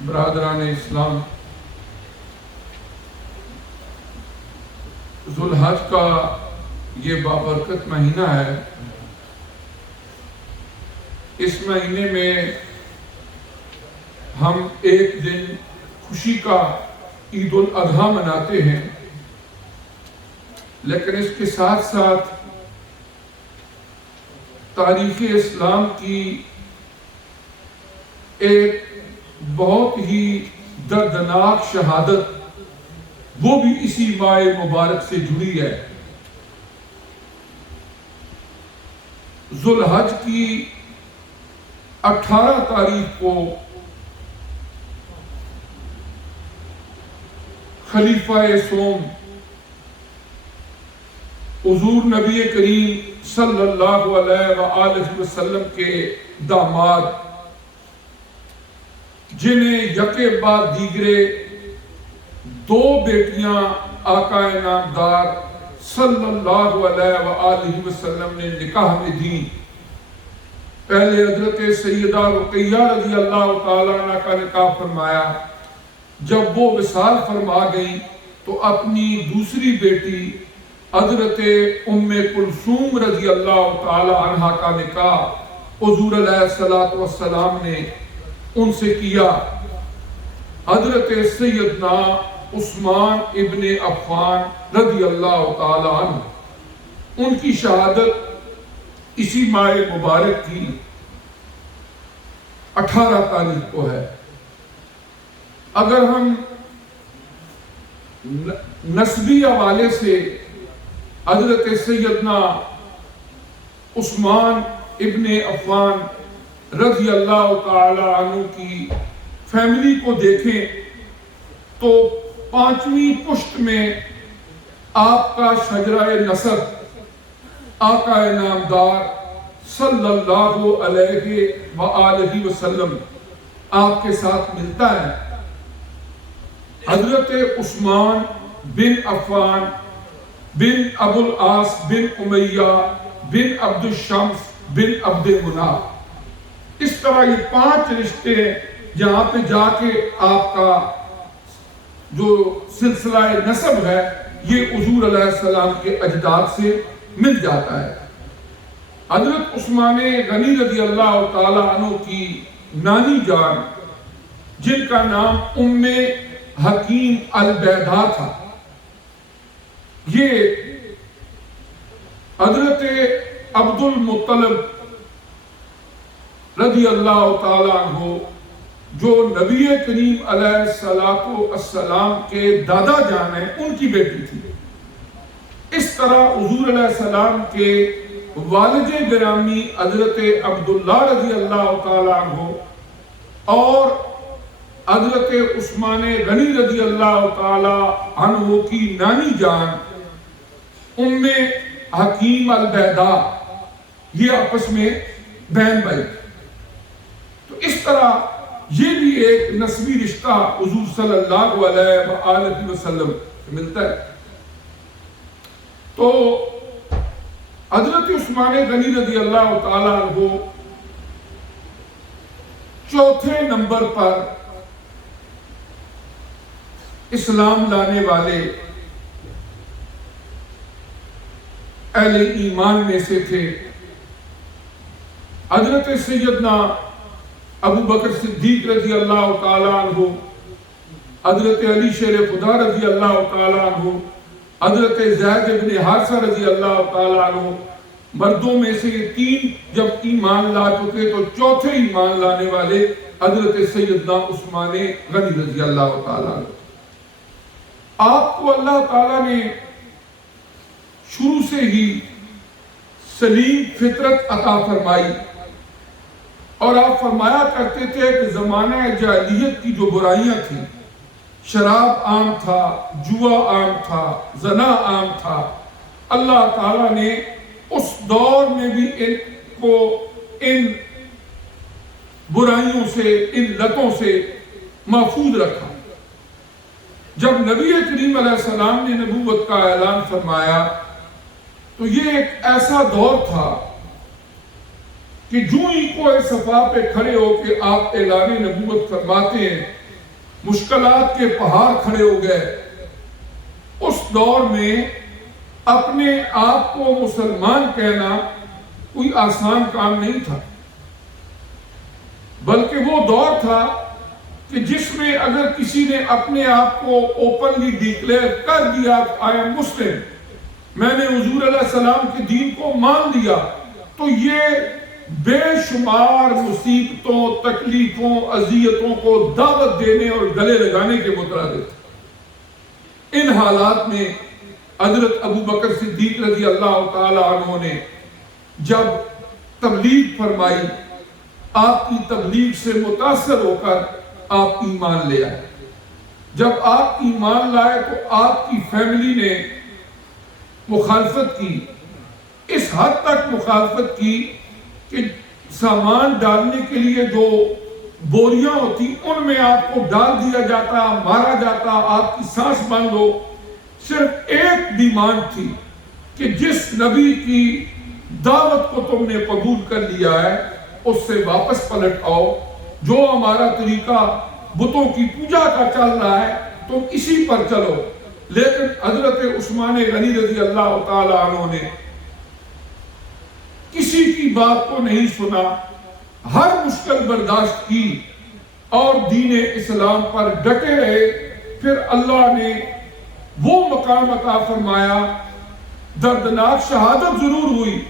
برادران اسلام، ذوالحج کا یہ بابرکت مہینہ ہے۔ اس مہینے میں ہم ایک دن خوشی کا عید الاضحیٰ مناتے ہیں، لیکن اس کے ساتھ ساتھ تاریخ اسلام کی ایک بہت ہی دردناک شہادت وہ بھی اسی ماہ مبارک سے جڑی ہے۔ ذوالحج کی 18 تاریخ کو خلیفہ سوم حضور نبی کریم صلی اللہ علیہ وآلہ وسلم کے داماد، جنہیں یکے بعد دیگرے 2 بیٹیاں آقا انعامدار صلی اللہ علیہ وآلہ وسلم نے نکاح میں دیں۔ پہلے حضرت سیدہ رقیہ رضی اللہ تعالیٰ عنہ کا نکاح فرمایا۔ جب وہ وصال فرما گئی تو اپنی دوسری بیٹی حضرت ام کلثوم رضی اللہ تعالیٰ عنہ کا نکاح حضور علیہ السلام نے ان سے کیا۔ حضرت سیدنا عثمان ابن عفان رضی اللہ تعالیٰ عنہ، ان کی شہادت اسی ماہ مبارک کی 18 تاریخ کو ہے۔ اگر ہم نسبی حوالے سے حضرت سیدنا عثمان ابن عفان رضی اللہ تعالی عنہ کی فیملی کو دیکھیں تو 5ویں پشت میں آپ کا شجرہ نسب آقا انعامدار صلی اللہ علیہ وآلہ وسلم آپ کے ساتھ ملتا ہے۔ حضرت عثمان بن عفان بن ابو العاص بن امیہ بن عبد الشمس بن عبد مناف، اس طرح یہ 5 رشتے ہیں جہاں پہ جا کے آپ کا جو سلسلہ نسب ہے یہ حضور علیہ السلام کے اجداد سے مل جاتا ہے۔ حضرت عثمان غنی رضی اللہ تعالیٰ عنہ کی نانی جان، جن کا نام ام حکیم البیضاء تھا، یہ حضرت عبد المطلب رضی اللہ تعالیٰ عنہ جو نبی کریم علیہ السلام کے دادا جان ہیں، ان کی بیٹی تھی۔ اس طرح حضور علیہ السلام کے والد گرامی حضرت عبداللہ رضی اللہ تعالیٰ عنہ اور حضرت عثمان غنی رضی اللہ تعالیٰ عنہ کی نانی جان ام حکیم البیضاء، یہ آپس میں بہن بھائی۔ تو اس طرح یہ بھی ایک نسبی رشتہ حضور صلی اللہ علیہ وآلہ وسلم سے ملتا ہے۔ تو حضرت عثمان غنی رضی اللہ تعالیٰ عنہ 4تھے نمبر پر اسلام لانے والے اہل ایمان میں سے تھے۔ حضرت سیدنا ابو بکر صدیق رضی اللہ تعالیٰ عنہ، حضرت علی شیر خدا رضی اللہ تعالیٰ عنہ، حضرت زید بن حارثہ رضی اللہ تعالیٰ عنہ، مردوں میں سے 3 جب ایمان لا چکے تو 4تھے ایمان لانے والے حضرت سیدنا عثمان غنی رضی اللہ تعالیٰ عنہ۔ آپ کو اللہ تعالیٰ نے شروع سے ہی سلیم فطرت عطا فرمائی، اور آپ فرمایا کرتے تھے کہ زمانہ جاہلیت کی جو برائیاں تھیں، شراب عام تھا، جوا عام تھا، زنا عام تھا، اللہ تعالیٰ نے اس دور میں بھی ان کو ان برائیوں سے، ان لتوں سے محفوظ رکھا۔ جب نبی کریم علیہ السلام نے نبوت کا اعلان فرمایا تو یہ ایک ایسا دور تھا کہ جو ہی کوئی صفحہ پہ کھڑے ہو کے آپ اعلان نبوت فرماتے ہیں مشکلات کے پہاڑ کھڑے ہو گئے۔ اس دور میں اپنے آپ کو مسلمان کہنا کوئی آسان کام نہیں تھا، بلکہ وہ دور تھا کہ جس میں اگر کسی نے اپنے آپ کو اوپنلی ڈکلیئر کر دیا کہ آئی ایم مسلم، میں نے حضور علیہ السلام کے دین کو مان لیا، تو یہ بے شمار مصیبتوں، تکلیفوں، اذیتوں کو دعوت دینے اور گلے لگانے کے مترادف۔ ان حالات میں حضرت ابو بکر صدیق رضی اللہ تعالی عنہ نے جب تبلیغ فرمائی، آپ کی تبلیغ سے متاثر ہو کر آپ ایمان لے آئے۔ جب آپ ایمان لائے تو آپ کی فیملی نے مخالفت کی، اس حد تک مخالفت کی کہ سامان ڈالنے کے لیے جو بوریاں ہوتی ان میں آپ کو ڈال دیا جاتا، مارا جاتا، آپ کی سانس بند ہو۔ صرف ایک ڈیمانڈ تھی کہ جس نبی کی دعوت کو تم نے قبول کر لیا ہے اس سے واپس پلٹ آؤ، جو ہمارا طریقہ بتوں کی پوجا کا چل رہا ہے تم اسی پر چلو۔ لیکن حضرت عثمان غنی رضی اللہ تعالی عنہ نے کسی کی بات کو نہیں سنا، ہر مشکل برداشت کی اور دین اسلام پر ڈٹے رہے۔ پھر اللہ نے وہ مقام عطا فرمایا، دردناک شہادت ضرور ہوئی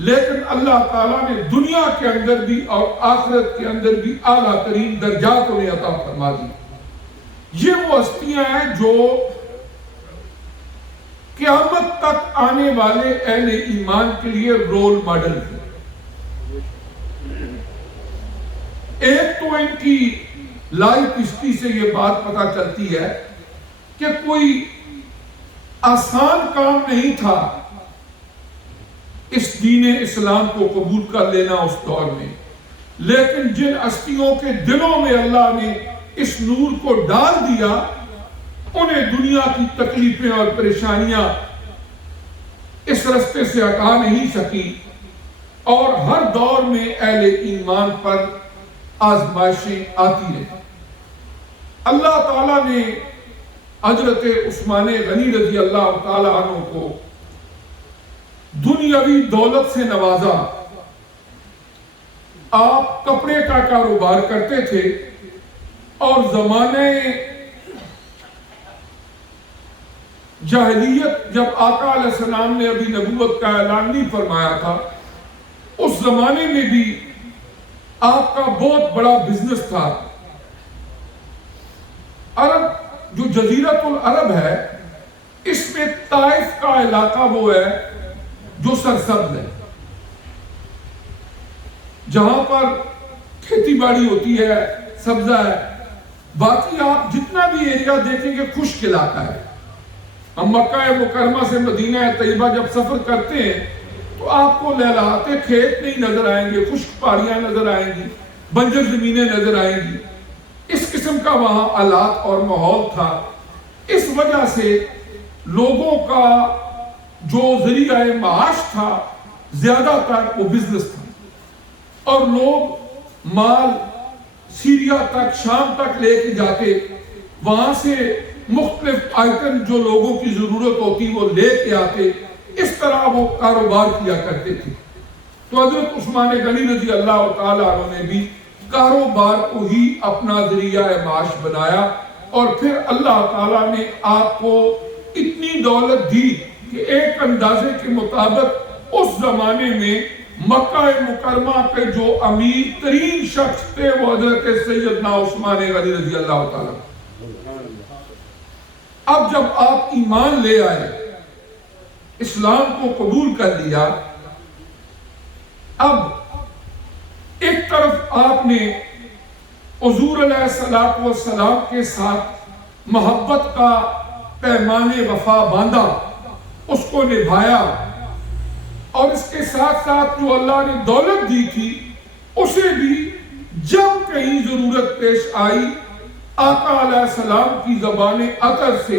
لیکن اللہ تعالیٰ نے دنیا کے اندر بھی اور آخرت کے اندر بھی اعلیٰ ترین درجات انہیں عطا فرما دی۔ یہ وہ ہستیاں ہیں جو قیامت تک آنے والے اہل ایمان کے لیے رول ماڈل ہیں۔ ایک تو ان کی لائف ہسٹری سے یہ بات پتہ چلتی ہے کہ کوئی آسان کام نہیں تھا اس دین اسلام کو قبول کر لینا اس دور میں، لیکن جن ہستیوں کے دلوں میں اللہ نے اس نور کو ڈال دیا انہیں دنیا کی تکلیفیں اور پریشانیاں اس رستے سے ہٹا نہیں سکی، اور ہر دور میں اہل ایمان پر آزمائشیں آتی رہی۔ اللہ تعالیٰ نے حضرت عثمان غنی رضی اللہ تعالی عنہ کو دنیاوی دولت سے نوازا۔ آپ کپڑے کا کاروبار کرتے تھے اور زمانے جاہلیت جب آقا علیہ السلام نے ابھی نبوت کا اعلان نہیں فرمایا تھا، اس زمانے میں بھی آپ کا بہت بڑا بزنس تھا۔ عرب جو جزیرۃ العرب ہے اس میں طائف کا علاقہ وہ ہے جو سرسبز ہے، جہاں پر کھیتی باڑی ہوتی ہے، سبزہ ہے۔ باقی آپ جتنا بھی ایریا دیکھیں گے خشک علاقہ ہے۔ ہم مکہ مکرمہ سے مدینہ طیبہ جب سفر کرتے ہیں تو آپ کو لہلاتے کھیت نہیں نظر آئیں گے، خشک پہاڑیاں نظر آئیں گی، بنجر زمینیں نظر آئیں گی۔ اس قسم کا وہاں حالات اور ماحول تھا۔ اس وجہ سے لوگوں کا جو ذریعہ معاش تھا زیادہ تر وہ بزنس تھا، اور لوگ مال سیریا تک، شام تک لے کے جاتے، وہاں سے مختلف آئٹم جو لوگوں کی ضرورت ہوتی وہ لے کے آتے۔ اس طرح وہ کاروبار کیا کرتے تھے۔ تو حضرت عثمان غنی رضی اللہ تعالیٰ عنہ نے بھی کاروبار کو ہی اپنا ذریعہ معاش بنایا، اور پھر اللہ تعالیٰ نے آپ کو اتنی دولت دی کہ ایک اندازے کے مطابق اس زمانے میں مکہ مکرمہ کے جو امیر ترین شخص تھے وہ حضرت سیدنا عثمان غنی رضی اللہ تعالیٰ۔ اب جب آپ ایمان لے آئے، اسلام کو قبول کر لیا، اب ایک طرف آپ نے حضور علیہ السلام کے ساتھ محبت کا پیمان وفا باندھا، اس کو نبھایا، اور اس کے ساتھ ساتھ جو اللہ نے دولت دی تھی اسے بھی جب کہیں ضرورت پیش آئی، آقا علیہ السلام کی زبان اطہر سے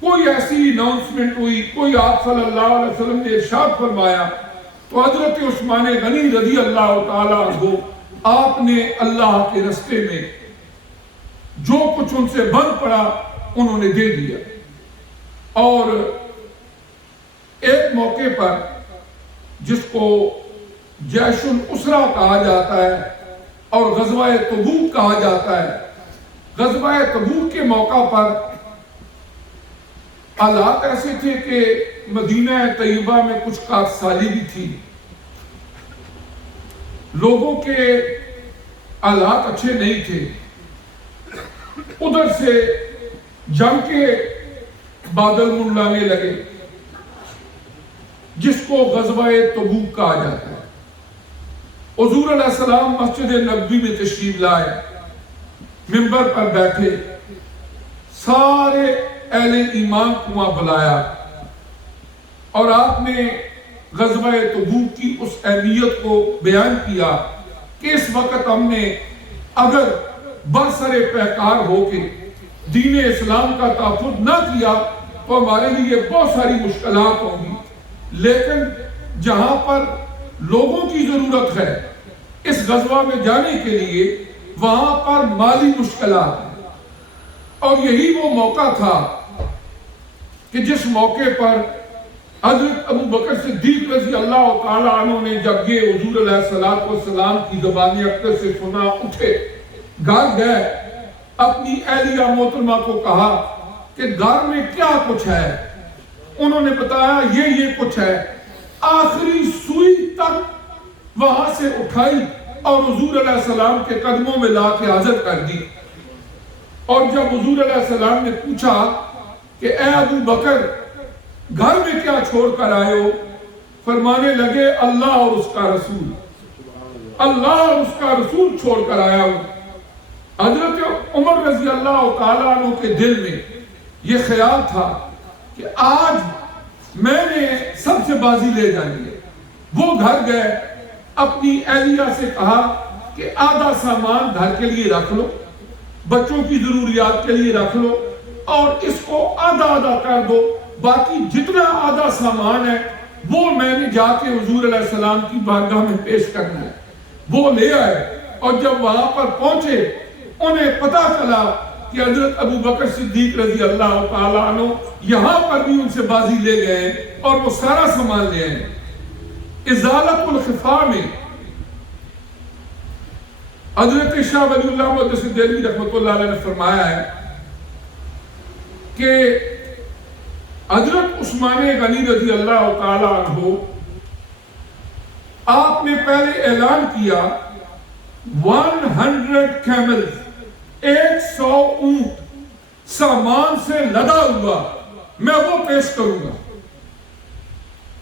کوئی ایسی اناؤنسمنٹ ہوئی، کوئی آپ صلی اللہ علیہ وسلم نے ارشاد فرمایا، تو حضرت عثمان غنی رضی اللہ تعالیٰ عنہ آپ نے اللہ کے رستے میں جو کچھ ان سے بن پڑا انہوں نے دے دیا. اور ایک موقع پر جس کو جیش الاسرہ کہا جاتا ہے اور غزوہ تبوک کہا جاتا ہے، غزوہ تبوک کے موقع پر حالات ایسے تھے کہ مدینہ طیبہ میں کچھ کارسالی بھی تھی، لوگوں کے حالات اچھے نہیں تھے. ادھر سے جنگ کے بادل منڈلانے لگے جس کو غزوہ تبوک کہا جاتا ہے. حضور علیہ السلام مسجد نبوی میں تشریف لائے، منبر پر بیٹھے، سارے اہل ایمان کو وہاں بلایا اور آپ نے غزوہ تبوک کی اس اہمیت کو بیان کیا کہ اس وقت ہم نے اگر برسر پیکار ہو کے دین اسلام کا تحفظ نہ کیا تو ہمارے لیے بہت ساری مشکلات ہوں گی، لیکن جہاں پر لوگوں کی ضرورت ہے اس غزوہ میں جانے کے لیے وہاں پر مالی مشکلات ہیں. اور یہی وہ موقع تھا کہ جس موقع پر حضرت ابو بکر صدیق رضی اللہ تعالیٰ عنہ نے جب یہ حضور علیہ السلام کی زبان اقدس سے سنا، اٹھے، گھر گئے، اپنی اہلیہ محترمہ کو کہا کہ گھر میں کیا کچھ ہے. انہوں نے بتایا یہ کچھ ہے. آخری سوئی تک وہاں سے اٹھائی اور حضور علیہ السلام کے قدموں میں لا کے حاضر کر دی. اور جب حضور علیہ السلام نے پوچھا کہ اے ابو بکر گھر میں کیا چھوڑ کر آئے ہو، فرمانے لگے اللہ اور اس کا رسول، اللہ اور اس کا رسول چھوڑ کر آیا ہوں. حضرت عمر رضی اللہ تعالیٰ عنہ کے دل میں یہ خیال تھا کہ آج میں نے سب سے بازی لے جانی ہے. وہ گھر گئے، اپنی اہلیہ سے کہا کہ آدھا سامان گھر کے لیے رکھ لو، بچوں کی ضروریات کے لیے رکھ لو اور اس کو آدھا آدھا کر دو، باقی جتنا آدھا سامان ہے وہ میں نے جا کے حضور علیہ السلام کی بارگاہ میں پیش کرنا ہے. وہ لے آئے اور جب وہاں پر پہنچے انہیں پتا چلا کہ حضرت ابو بکر صدیق رضی اللہ تعالیٰ عنہ یہاں پر بھی ان سے بازی لے گئے اور وہ سارا سامان لے آئے. ازالت الخفا میں حضرت شاہ ولی اللہ محدث دہلوی رحمۃ اللہ علیہ نے فرمایا ہے کہ حضرت عثمان غنی رضی اللہ تعالیٰ عنہ آپ نے پہلے اعلان کیا 100 کیملز، 100 اونٹ سامان سے لدا ہوا میں وہ پیش کروں گا.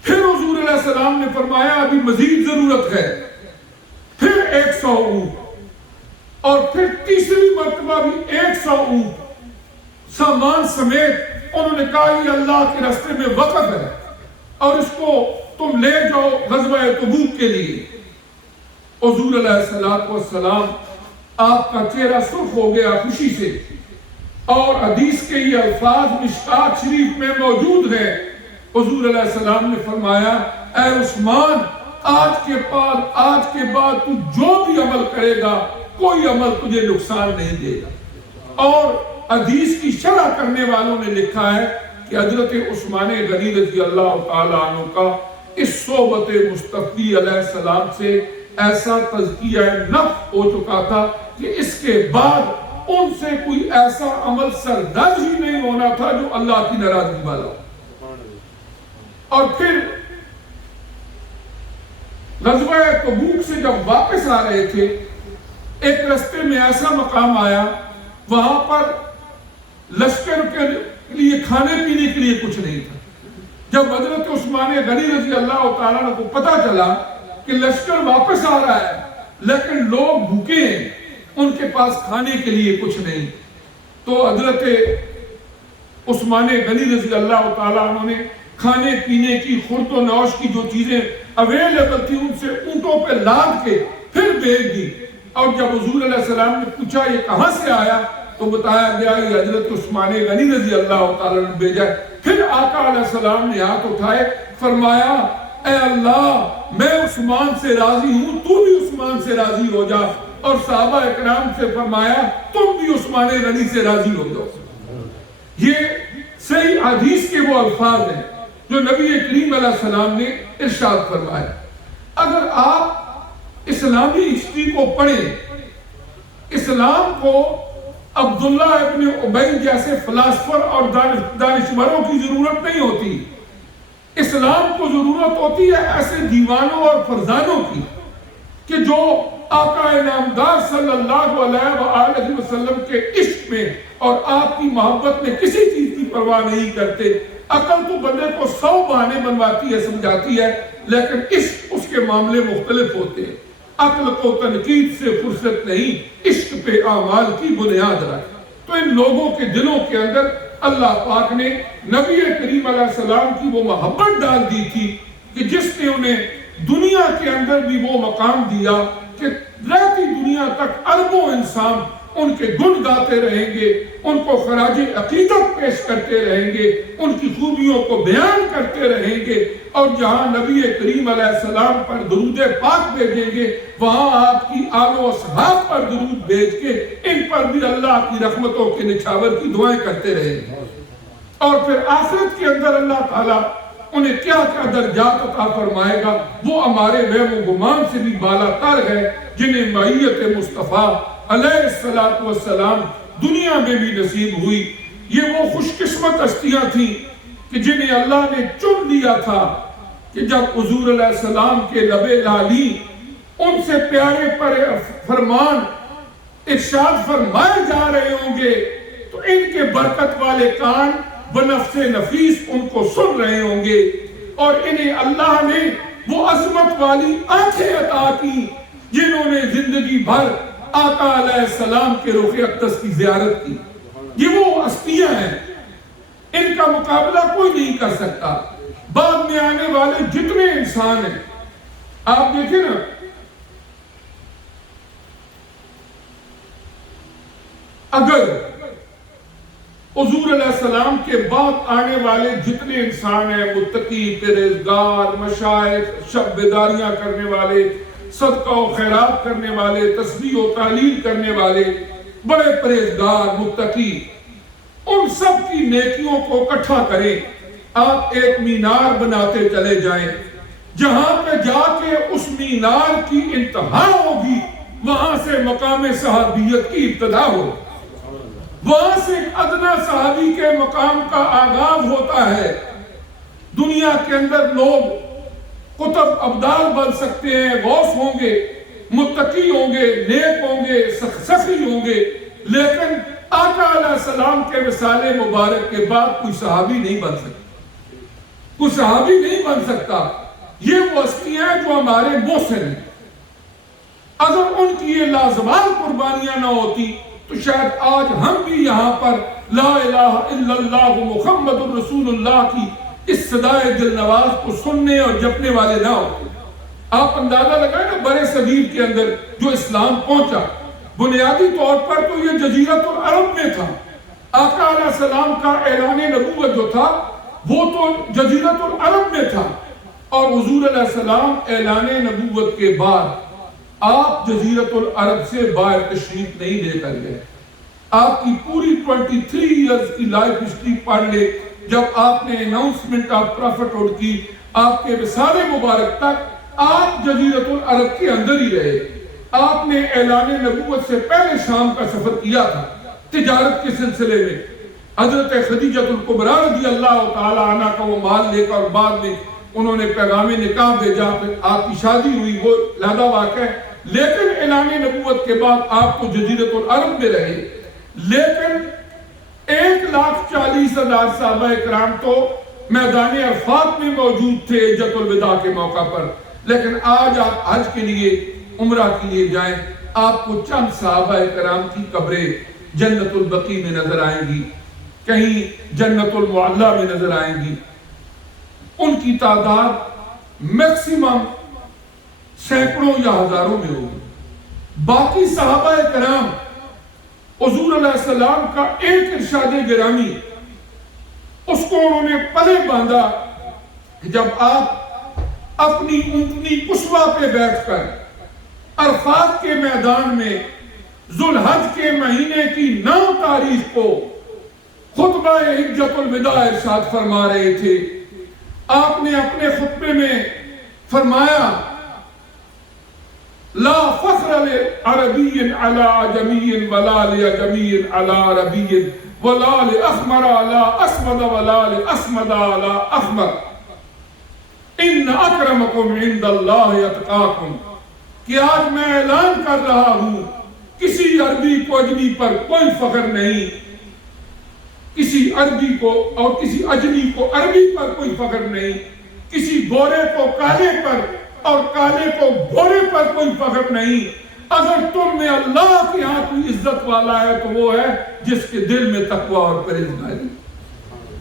پھر حضور علیہ السلام نے فرمایا ابھی مزید ضرورت ہے، پھر 100 اونٹ، اور پھر تیسری مرتبہ بھی 100 اونٹ سامان سمیت. انہوں نے کہا یہ اللہ کے راستے میں وقف ہے اور اس کو تم لے جاؤ غزوہ تبوک کے لیے. حضور علیہ السلام آپ کا چہرہ سرخ ہو گیا خوشی سے، اور حدیث کے یہ الفاظ مشکات شریف میں موجود ہیں. حضور علیہ السلام نے فرمایا اے عثمان آج کے بعد تو جو بھی عمل کرے گا کوئی عمل تجھے نقصان نہیں دے گا. اور حدیث کی شرح کرنے والوں نے لکھا ہے کہ حضرت عثمان غنی رضی اللہ تعالیٰ عنہ کا اس صحبت مصطفی علیہ السلام سے ایسا تزکیہ نفس ہو چکا تھا کہ اس کے بعد ان سے کوئی ایسا عمل سردرج ہی نہیں ہونا تھا جو اللہ کی ناراضگی والا ہو. اور پھر غزوہ تبوک سے جب واپس آ رہے تھے ایک رستے میں ایسا مقام آیا وہاں پر لشکر کے لیے کھانے پینے کے لیے کچھ نہیں تھا. جب حضرت عثمان غنی رضی اللہ تعالیٰ عنہ کو پتا چلا کہ لشکر واپس آ رہا ہے لیکن لوگ بھوکے ہیں، ان کے پاس کھانے کے لیے کچھ نہیں، تو حضرت عثمان غنی رضی اللہ تعالیٰ عنہ نے کھانے پینے کی خورد و نوش کی جو چیزیں اویلیبل تھی ان سے اونٹوں پہ لاد کے پھر بھیج دی. اور جب حضور علیہ السلام نے پوچھا یہ کہاں سے آیا تو بتایا گیا یہ حضرت عثمان غنی رضی اللہ تعالیٰ نے بھیجا. پھر آقا علیہ السلام نے ہاتھ اٹھائے، فرمایا اے اللہ میں عثمان سے راضی ہوں، تو بھی عثمان سے راضی ہو جا. اور صحابہ اکرام سے فرمایا تم بھی عثمان غنی سے راضی ہو جاؤ. یہ صحیح حدیث کے وہ الفاظ ہیں جو نبی کریم علیہ السلام نے ارشاد فرمایا. اگر آپ اسلامی ہسٹری کو پڑھیں، اسلام کو عبداللہ ابن ابی جیسے فلاسفر اور دانشوروں کی ضرورت نہیں ہوتی. اسلام کو ضرورت ہوتی ہے ایسے دیوانوں اور فرزانوں کی کہ جو آقا انعامدار صلی اللہ علیہ وآلہ وسلم کے عشق میں اور آپ کی محبت میں کسی چیز کی پرواہ نہیں کرتے. عقل تو بندے کو 100 بہانے بنواتی ہے، سمجھاتی ہے، لیکن عشق اس کے معاملے مختلف ہوتے ہیں. عقل کو تنقید سے فرصت نہیں، عشق پہ اعمال کی بنیاد رکھ. تو ان لوگوں کے دلوں کے اندر اللہ پاک نے نبی کریم علیہ السلام کی وہ محبت ڈال دی تھی کہ جس نے انہیں دنیا کے اندر بھی وہ مقام دیا کہ رہتی دنیا تک اربوں انسان ان کے گن گاتے رہیں گے، ان کو خراج عقیدت پیش کرتے رہیں گے، ان کی خوبیوں کو بیان کرتے رہیں گے، اور جہاں نبی کریم علیہ السلام پر درود پاک بھیجیں گے وہاں آپ کی آل و اصحاب پر درود بھیج کے ان پر بھی اللہ کی رحمتوں کے نچھاور کی دعائیں کرتے رہیں گے. اور پھر آخرت کے اندر اللہ تعالیٰ انہیں کیا کیا درجات عطا فرمائے گا وہ ہمارے وہم و گمان سے بھی بالا تر ہے، جنہیں معیت مصطفیٰ علیہ السلام دنیا میں بھی نصیب ہوئی. یہ وہ خوش قسمت ہستیاں تھیں کہ جنہیں اللہ نے چن لیا تھا کہ جب حضور علیہ السلام کے لب لالی ان سے پیارے پر فرمان ارشاد فرمائے جا رہے ہوں گے تو ان کے برکت والے کان بنفس نفیس ان کو سن رہے ہوں گے، اور انہیں اللہ نے وہ عظمت والی آنکھیں عطا کی جنہوں نے زندگی بھر آقا علیہ السلام کے رخ اقدس کی زیارت کی. یہ وہ ہستیاں ہیں، ان کا مقابلہ کوئی نہیں کر سکتا. بعد میں آنے والے جتنے انسان ہیں آپ دیکھیں نا، اگر حضور علیہ السلام کے بعد آنے والے جتنے انسان ہیں، متقی، پرہیزگار، مشائخ، شب بیداریاں کرنے والے، صدقہ و خیرات کرنے والے، تسبیح و تحلیل کرنے والے، بڑے پرہیزگار، متقی، ان سب کی نیکیوں کو اکٹھا کریں، آپ ایک مینار بناتے چلے جائیں، جہاں پہ جا کے اس مینار کی انتہا ہوگی وہاں سے مقام صحابیت کی ابتدا ہو، وہاں سے ادنا صحابی کے مقام کا آغاز ہوتا ہے. دنیا کے اندر لوگ قطب ابدال بن سکتے ہیں، غوث ہوں گے، متقی ہوں گے، نیک ہوں گے، سخی ہوں گے، لیکن آقا علیہ السلام کے وصال مبارک کے بعد کوئی صحابی نہیں بن سکتا، کوئی صحابی نہیں بن سکتا. یہ وہ ہستیاں ہیں جو ہمارے محسن ہیں. اگر ان کی یہ لازوال قربانیاں نہ ہوتی تو شاید آج ہم بھی یہاں پر لا الہ الا اللہ محمد الرسول اللہ کی اس صدائے دل نواز کو سننے اور جپنے والے نہ ہوتے. آپ اندازہ لگائیں نا برے صغیر کے اندر جو اسلام پہنچا، بنیادی طور پر تو یہ جزیرت العرب میں تھا. آقا علیہ السلام کا اعلان نبوت جو تھا وہ تو جزیرت العرب میں تھا، اور حضور علیہ السلام اعلان نبوت کے بعد آپ جزیرت العرب سے باہر تشریف نہیں لے کر گئے. آپ کی پوری 23 ایئرز کی لائف ہسٹری پڑھ لے، جب آپ نے اناؤنسمنٹ آف پرافٹہڈ کی، آپ کے وصال مبارک تک آپ جزیرت العرب کے اندر ہی رہے. آپ نے اعلان نبوت سے پہلے شام کا سفر کیا تھا تجارت کے سلسلے میں. حضرت خدیجہ الکبریٰ رضی اللہ تعالی عنہ کا وہ مال لے کر بعد میں انہوں نے پیغام نکاح بھیجا، پھر آپ کی شادی ہوئی، وہ علیحدہ واقعہ ہے. لیکن اعلان نبوت کے بعد آپ تو جزیرت العرب میں رہے. لیکن 1,40,000 صحابہ کرام تو میدان عرفات میں موجود تھے حجۃ الوداع کے موقع پر. لیکن آج آپ حج کے لیے، عمرہ کے لیے جائیں، آپ کو چند صحابہ کرام کی قبریں جنت البقیع میں نظر آئیں گی، کہیں جنت المعلی میں نظر آئیں گی. ان کی تعداد میکسیمم سینکڑوں یا ہزاروں میں ہوگی. باقی صحابہ کرام حضور علیہ السلام کا ایک ارشاد گرامی اس کو انہوں نے پلے باندھا کہ جب آپ اپنی اونٹنی قصوہ پہ بیٹھ کر عرفات کے میدان میں ذوالحج کے مہینے کی 9 تاریخ کو خطبہ حجۃ الوداع ارشاد فرما رہے تھے. آپ نے اپنے خطبے میں فرمایا لا فخر لعربی علی عجمی ولا لعجمی علی عربی ولا لاحمر علی اسود ولا لاسود علی احمر ان اکرمکم عند اللہ اتقاکم. کہ آج میں اعلان کر رہا ہوں کسی عربی کو اجمی پر کوئی فخر نہیں، کسی عربی کو اور کسی اجمی کو عربی پر کوئی فخر نہیں، کسی گورے کو کالے پر اور کالے کو گورے پر کوئی فخر نہیں. اگر تم میں اللہ کے ہاں کوئی عزت والا ہے تو وہ ہے جس کے دل میں تقوی اور پرہیزگاری،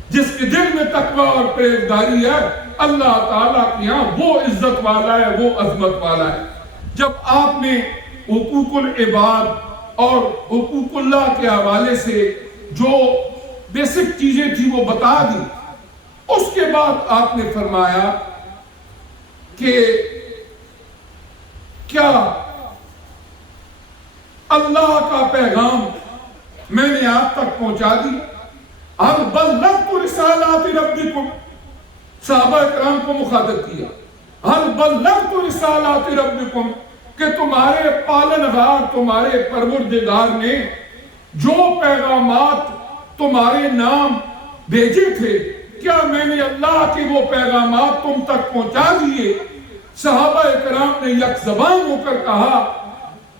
جس کے دل میں تقوی اور پرہیزگاری ہے اللہ تعالیٰ کے ہاں وہ عزت والا ہے، وہ عظمت والا ہے. جب آپ نے حقوق العباد اور حقوق اللہ کے حوالے سے جو بیسک چیزیں تھی وہ بتا دی، اس کے بعد آپ نے فرمایا کہ کیا اللہ کا پیغام میں نے آپ تک پہنچا دی؟ ہل بلغت رسالات ربکم. صحابہ کرام کو مخاطب کیا، ہل بلغت رسالات ربکم، کہ تمہارے پالنہار تمہارے پروردگار نے جو پیغامات تمہارے نام بھیجے تھے کیا میں نے اللہ کے وہ پیغامات تم تک پہنچا دیے؟ صحابہ کرام نے یک زبان ہو کر کہا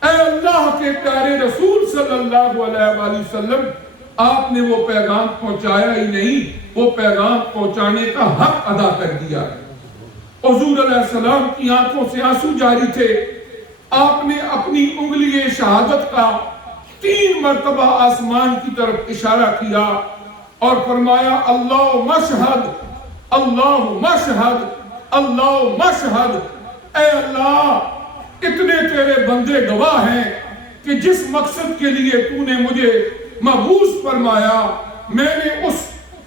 اے اللہ کے پیارے رسول صلی اللہ علیہ وآلہ وسلم، آپ نے وہ پیغام پہنچایا ہی نہیں، وہ پیغام پہنچانے کا حق ادا کر دیا. حضور علیہ السلام کی آنکھوں سے آنسو جاری تھے. آپ نے اپنی انگلی شہادت کا 3 مرتبہ آسمان کی طرف اشارہ کیا اور فرمایا اللہ مشہد، اللہ مشہد، اللہ مشہد. اے اللہ اتنے تیرے بندے گواہ ہیں کہ جس مقصد کے لیے تو نے مجھے مبعوث فرمایا میں نے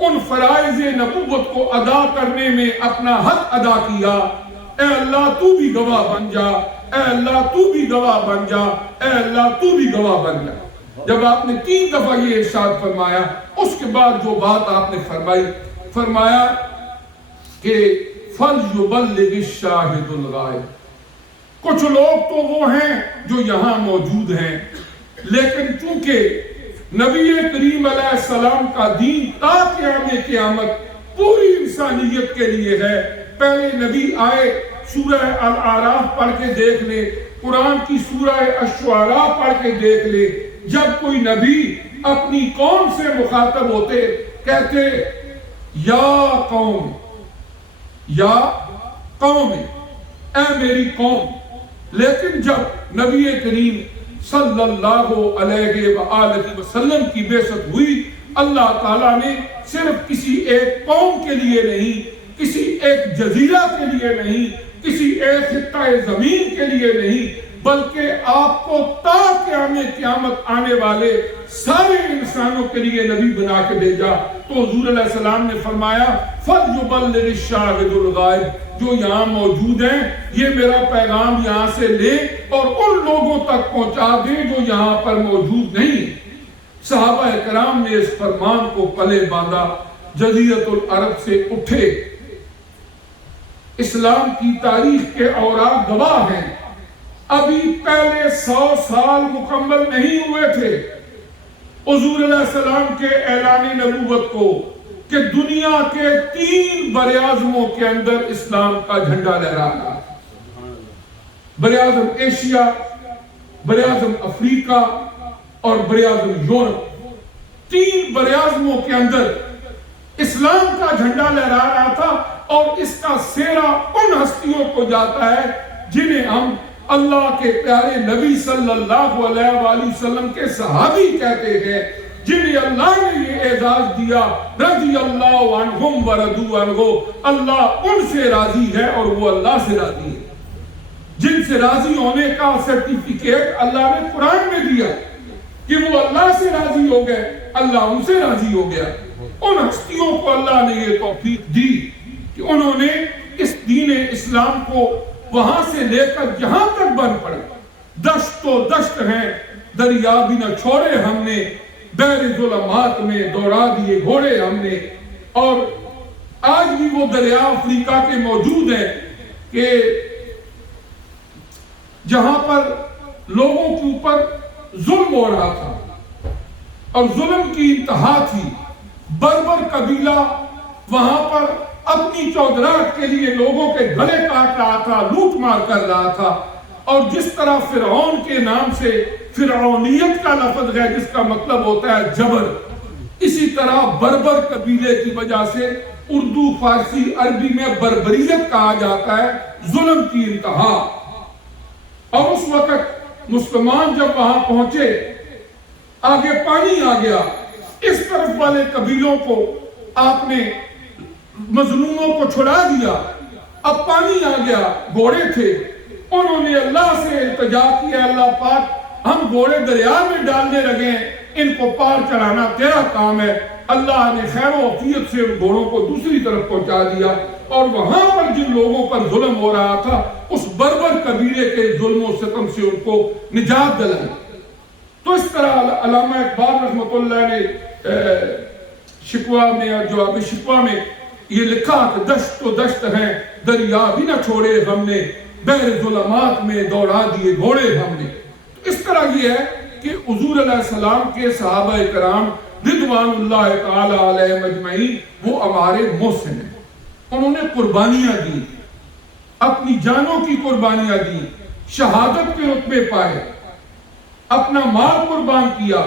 ان فرائض نبوت کو ادا کرنے میں اپنا حق ادا کیا. اے اللہ تو بھی گواہ بن جا، اے اللہ تو بھی گواہ بن جا، اے اللہ تو بھی گواہ بن جا. جب آپ نے 3 دفعہ یہ ارشاد فرمایا، اس کے بعد جو بات آپ نے فرمائی، فرمایا کہ فَلْيُبَلِّغِ الشَّاهِدُ الْغَائِبُ. کچھ لوگ تو وہ ہیں جو یہاں موجود ہیں، لیکن چونکہ نبی کریم علیہ السلام کا دین تا قیام قیامت پوری انسانیت کے لیے ہے. پہلے نبی آئے، سورہ الاعراف پڑھ کے دیکھ لے، قرآن کی سورہ الشعراء پڑھ کے دیکھ لے. جب کوئی نبی اپنی قوم سے مخاطب ہوتے کہتے یا قوم، یا قوم، اے میری قوم. لیکن جب نبی کریم صلی اللہ علیہ وآلہ وسلم کی بعثت ہوئی، اللہ تعالیٰ نے صرف کسی ایک قوم کے لیے نہیں، کسی ایک جزیرہ کے لیے نہیں، کسی ایک خطہ زمین کے لیے نہیں، بلکہ آپ کو تا قیام قیامت آنے والے سارے انسانوں کے لیے نبی بنا کے بھیجا. تو حضور علیہ السلام نے فرمایا فَلْيُبَلِّغِ الشَّاهِدُ الْغَائِبُ. جو یہاں موجود ہیں یہ میرا پیغام یہاں سے لے اور ان لوگوں تک پہنچا دیں جو یہاں پر موجود نہیں. صحابہ کرام نے اس فرمان کو پلے باندھا، جزیرۃ العرب سے اٹھے. اسلام کی تاریخ کے اوراق گواہ ہیں، ابھی پہلے 100 سال مکمل نہیں ہوئے تھے حضور علیہ السلام کے اعلان نبوت کو کہ دنیا کے 3 براعظموں کے اندر اسلام کا جھنڈا لہرا رہا ہے. براعظم ایشیا، براعظم افریقہ اور براعظم یورپ. 3 براعظموں کے اندر اسلام کا جھنڈا لہرا رہا تھا اور اس کا سہرا ان ہستیوں کو جاتا ہے جنہیں ہم اللہ کے پیارے نبی صلی اللہ علیہ وآلہ وسلم کے صحابی کہتے ہیں، جنہیں اللہ نے یہ اعزاز دیا رضی اللہ عنہم ورضوا عنہ. اللہ ان سے راضی ہے اور وہ اللہ سے راضی ہے. جن سے راضی ہونے کا سرٹیفکیٹ اللہ نے قرآن میں دیا کہ وہ اللہ سے راضی ہو گئے، اللہ ان سے راضی ہو گیا. ان ہستیوں کو اللہ نے یہ توفیق دی کہ انہوں نے اس دین اسلام کو وہاں سے لے کر جہاں تک بن پڑے دشت و دشت ہیں دریا بھی نہ چھوڑے ہم نے، بحر ظلمات میں دوڑا دیے گھوڑے ہم نے۔ اور آج بھی وہ دریا افریقہ کے موجود ہیں کہ جہاں پر لوگوں کے اوپر ظلم ہو رہا تھا اور ظلم کی انتہا تھی۔ بربر قبیلہ وہاں پر اپنی چودراہٹ کے لیے لوگوں کے گلے کاٹ رہا تھا، لوٹ مار کر رہا تھا۔ اور جس طرح فرعون کے نام سے فرعونیت کا لفظ ہے جس کا مطلب ہوتا ہے جبر، اسی طرح بربر قبیلے کی وجہ سے اردو، فارسی، عربی میں بربریت کہا جاتا ہے، ظلم کی انتہا۔ اور اس وقت مسلمان جب وہاں پہنچے، آگے پانی آ گیا، اس طرف والے قبیلوں کو آپ نے مظلوموں کو چھڑا دیا، اب پانی آ گیا، گھوڑے تھے، انہوں نے اللہ سے التجا کیا، اللہ پاک ہم گھوڑے دریا میں ڈالنے لگے ہیں، ان کو پار چڑھانا تیرا کام ہے۔ اللہ نے خیر و عافیت سے ان گھوڑوں کو دوسری طرف پہنچا دیا، اور وہاں پر جن لوگوں پر ظلم ہو رہا تھا اس بربر قبیلے کے ظلم و ستم سے ان کو نجات دلائی۔ تو اس طرح علامہ اقبال رحمۃ اللہ نے شکوہ میں، جواب شکوہ میں یہ لکھا کہ دشت و دشت ہیں دریا بھی نہ چھوڑے ہم نے، بحر ظلمات میں دوڑا دیے گھوڑے ہم نے۔ تو اس طرح یہ ہے کہ حضور علیہ السلام کے صحابہ کرام رضوان اللہ تعالی علیہ مجمعین وہ ہمارے محسن ہیں، انہوں نے قربانیاں دی، اپنی جانوں کی قربانیاں دی، شہادت کے رتبے پائے، اپنا مال قربان کیا۔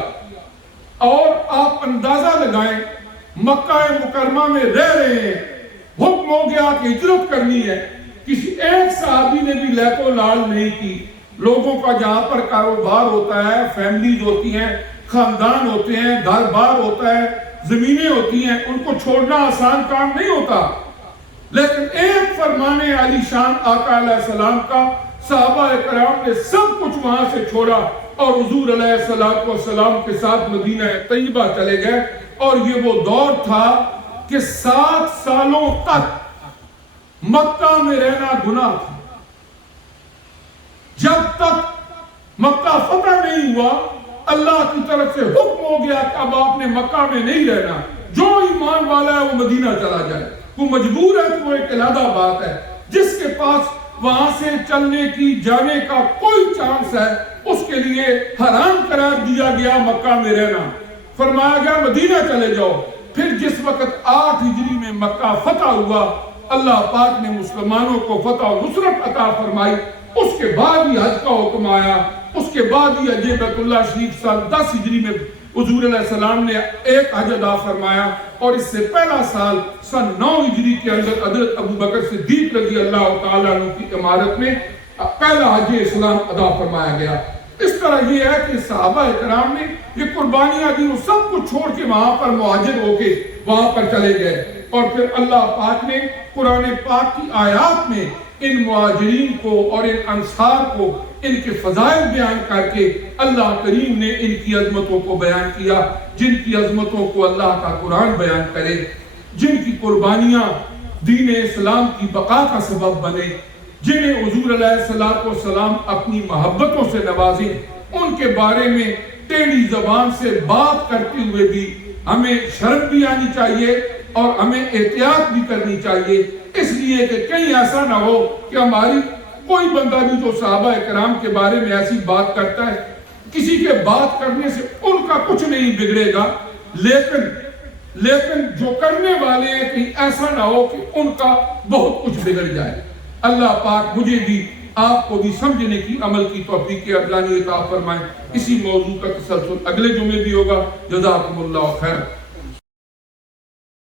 اور آپ اندازہ لگائیں، مکہ مکرمہ میں رہ رہے ہیں، حکم ہو گیا کہ ہجرت کرنی ہے، کسی ایک صحابی نے بھی لیک و لال نہیں کی۔ لوگوں کا جہاں پر کاروبار ہوتا ہے، فیملیز ہوتی ہیں، خاندان ہوتے ہیں، گھر بار ہوتا ہے، زمینیں ہوتی ہیں، ان کو چھوڑنا آسان کام نہیں ہوتا، لیکن ایک فرمان علی شان آقا علیہ السلام کا صحابہ کرام نے سب کچھ وہاں سے چھوڑا اور حضور علیہ السلام کے ساتھ مدینہ طیبہ چلے گئے۔ اور یہ وہ دور تھا کہ 7 سالوں تک مکہ میں رہنا گناہ تھا۔ جب تک مکہ فتح نہیں ہوا، اللہ کی طرف سے حکم ہو گیا کہ اب آپ نے مکہ میں نہیں رہنا، جو ایمان والا ہے وہ مدینہ چلا جائے، وہ مجبور ہے کہ وہ ایک علیحدہ بات ہے۔ جس کے پاس وہاں سے چلنے کی، جانے کا کوئی چانس ہے، اس کے لیے حرام قرار دیا گیا مکہ میں رہنا، فرمایا گیا مدینہ چلے جاؤ۔ پھر جس وقت 8 ہجری میں مکہ فتح ہوا، اللہ پاک نے مسلمانوں کو فتح و نصرت عطا فرمائی، اس کے بعد ہی حج کا حکم آیا، اس کے بعد ہی حج بیت اللہ شریف سال 10 ہجری میں حضور علیہ السلام نے ایک حج ادا فرمایا، اور اس سے پہلا سال سن 9 ہجری کے اندر حضرت ابو بکر صدیق رضی اللہ تعالیٰ عنہ کی امارت میں پہلا حج اسلام ادا فرمایا گیا۔ اس طرح یہ ہے کہ صحابہ کرام نے یہ قربانیاں دی، وہ سب کچھ چھوڑ کے وہاں پر مہاجر ہو کے وہاں پر چلے گئے۔ اور پھر اللہ پاک نے قرآن پاک کی آیات میں ان مہاجرین کو اور ان انصار کو، ان کے فضائل بیان کر کے اللہ کریم نے ان کی عظمتوں کو بیان کیا، جن کی عظمتوں کو اللہ کا قرآن بیان کرے، جن کی قربانیاں دین اسلام کی بقا کا سبب بنے، جنہیں حضور علیہ السلام اپنی محبتوں سے نوازیں، ان کے بارے میں ٹیڑھی زبان سے بات کرتے ہوئے بھی ہمیں شرم بھی آنی چاہیے اور ہمیں احتیاط بھی کرنی چاہیے، اس لیے کہ کہیں ایسا نہ ہو کہ ہماری کوئی بندہ بھی جو صحابہ کرام کے بارے میں ایسی بات کرتا ہے، کسی کے بات کرنے سے ان کا کچھ نہیں بگڑے گا، لیکن جو کرنے والے ہیں کہیں ایسا نہ ہو کہ ان کا بہت کچھ بگڑ جائے۔ اللہ پاک مجھے بھی آپ کو بھی سمجھنے کی، عمل کی توفیق عطا فرمائے۔ اسی موضوع کا تسلسل اگلے جمعے بھی ہوگا۔ جزاکم اللہ خیر۔